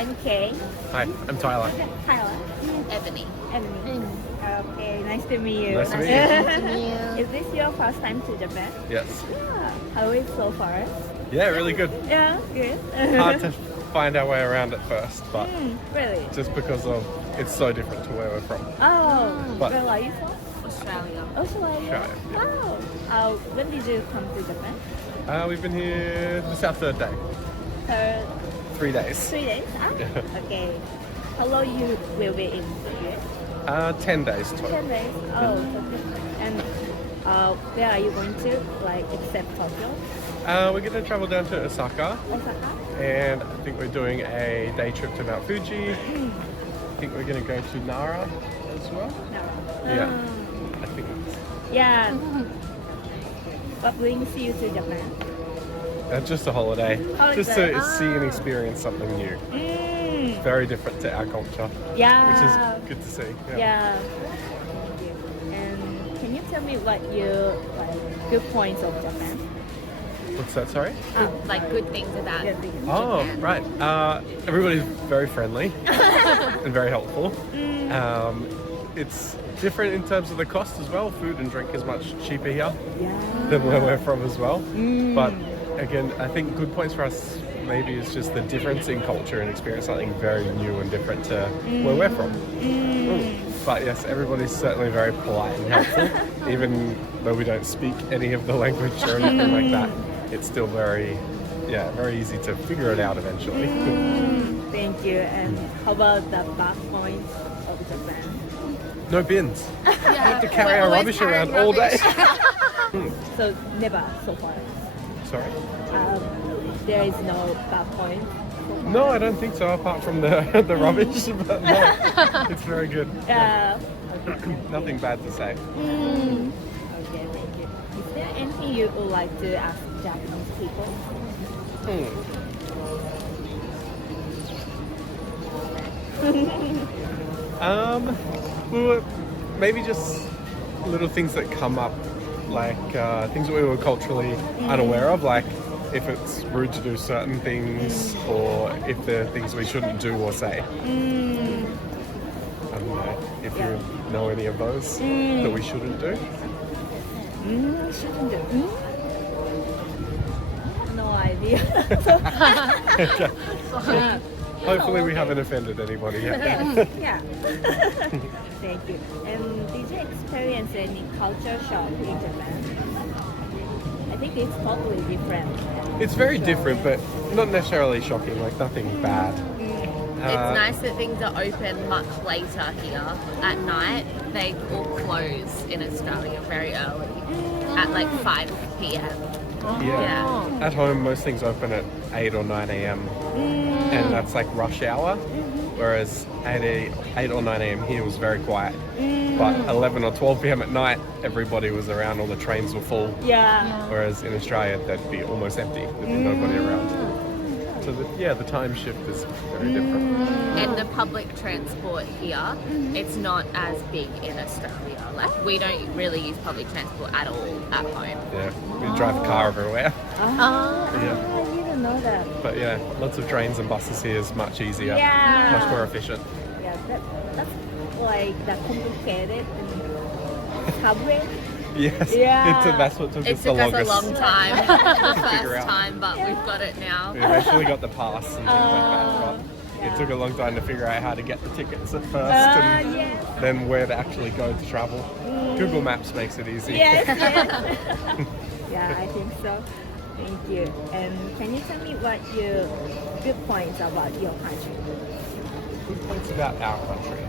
I'm Kay. Hi, I'm Tyler. Tyler. Evanie. Evanie. Okay, nice to meet you. Nice to meet you. Nice to meet you. Is this your first time to Japan? Yes. Yeah. How is it so far? Yeah, really good. Yeah, good. Hard to find our way around at first, but Really? just because of it's so different to where we're from. Oh, But- where are you from? Australia. Australia. Australia, Wow. When did you come to Japan? We've been here, this is our third day. 3 3 days. days? Ah, Yeah. okay. How long you will be in here? 10 days total. 10 days. Oh, okay. And where are you going to? Like, except Tokyo? We're going to travel down to Osaka, Osaka? and I think we're doing a day trip to Mount Fuji. I think we're going to go to Nara as well. No. Yeah. I think. Yeah. What brings you to Japan? Just a holiday. Just Holiday. to see and experience something new. Very different to our culture, Yeah. which is good to see. Yeah. Thank you. And can you tell me what your good points of Japan? What's that, sorry? Like good things about Good things. Oh, right. Everybody's very friendly and very helpful. It's different in terms of the cost as well. Food and drink is much cheaper here than where we're from as well. But again, I think good points for us maybe is just the difference in culture and experience something very new and different to where we're from. But yes, everybody's certainly very polite and helpful. Even though we don't speak any of the language or anything like that, it's still very easy to figure it out eventually. Thank you. And how about the bad points of Japan? No bins. Yeah. We have to carry our rubbish around all day. So never so far. Sorry? There is no bad point. No, I don't think so, apart from the rubbish, but no, it's very good. Yeah. Nothing bad to say. Okay, thank you. Is there anything you would like to ask Japanese people? Well, maybe just little things that come up, like things that we were culturally unaware of, like if it's rude to do certain things or if there are things we shouldn't do or say. I don't know if you know any of those that we shouldn't do. Shouldn't do. No idea. Hopefully we haven't offended anybody yet. Yeah. Thank you. And did you experience any culture shock in Japan? I think it's totally different. It's very different, but not necessarily shocking, like nothing bad. It's nice that things are open much later here at night. They all close in Australia very early at like 5 p.m. Yeah. At home, most things open at 8 or 9 a.m. And that's like rush hour. Whereas 8 or 9 a.m. here was very quiet. But 11 or 12 p.m. at night, everybody was around, all the trains were full. Yeah. Whereas in Australia, they'd be almost empty. There'd be nobody around. So the time shift is very different. And the public transport here, it's not as big in Australia. Like we don't really use public transport at all at home. Yeah, we drive a car everywhere. I didn't know that. But yeah, lots of trains and buses here is much easier, Yeah. much more efficient. Yeah, that's like the complicated subway. Yes, Yeah. that's what took It us the took us a longest. long time, the Figure first out. time, but we've got it now. We eventually got the pass and things like that, but it took a long time to figure out how to get the tickets at first and Yes. then where to actually go to travel. Google Maps makes it easy. Yes. Yeah, I think so. Thank you. And can you tell me what your good points about your country? Good points about our country.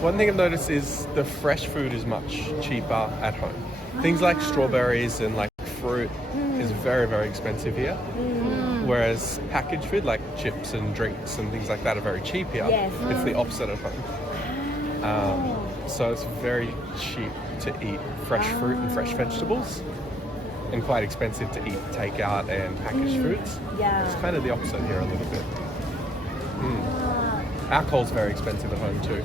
One thing I've noticed is the fresh food is much cheaper at home. Things like strawberries and like fruit is very, very expensive here. Whereas packaged food like chips and drinks and things like that are very cheap here. Yes. It's the opposite at home. So it's very cheap to eat fresh fruit and fresh vegetables and quite expensive to eat takeout and packaged foods. Yeah. It's kind of the opposite here a little bit. Alcohol's very expensive at home too.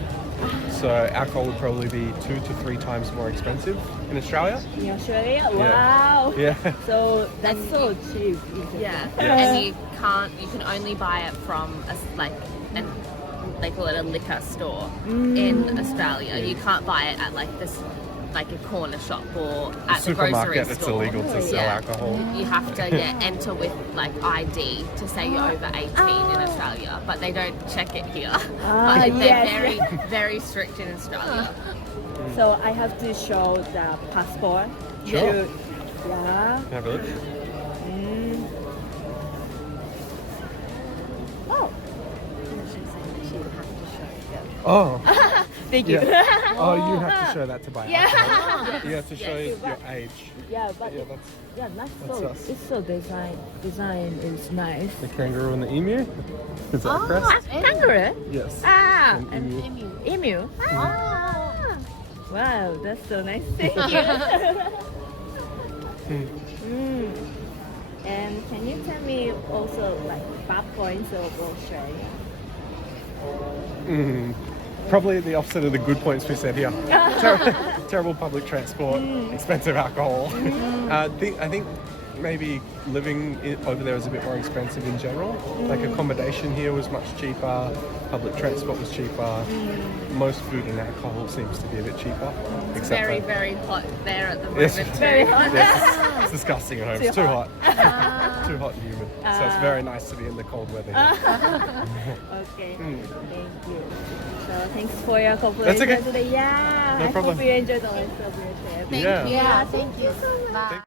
So alcohol would probably be 2 to 3 times more expensive in Australia. In Australia? Wow. Yeah. So that's so cheap. Yeah. Yeah. And you can only buy it from they call it a liquor store in Australia. You can't buy it at like a corner shop or at the grocery Supermarket, store. it's illegal to sell alcohol. You have to enter with like ID to say you're over 18 in Australia, but they don't check it here. But they're yes. very, very strict in Australia. So I have to show the passport. Sure. Yeah. Have a look. Oh. Oh, Thank you. yeah. Oh, you have to show that to buy Yeah. alcohol. You have to show Yes, your age. Yeah, but Yeah, that's yeah, that's that's so. us. It's so design is nice. the kangaroo and the emu. Is that Oh, crest? Kangaroo? Yes. Ah, And and emu. emu. Ah. Wow, that's so nice. Thank you. And can you tell me also like 5 points of Australia? Probably the opposite of the good points we said here. Terrible public transport, expensive alcohol. I think maybe living over there was a bit more expensive in general. Like accommodation here was much cheaper, public transport was cheaper. Most food and alcohol seems to be a bit cheaper. It's except very, for- very hot there at the moment Yes. too. Very hot. Yes, it's disgusting at home. It's Too too hot. Too hot and humid. So it's very nice to be in the cold weather. Okay, thank you. So thanks for your cooperation That's okay. today. Yeah, No I problem. hope you enjoyed the rest of your trip. Yeah. Yeah, thank you so much. Thank-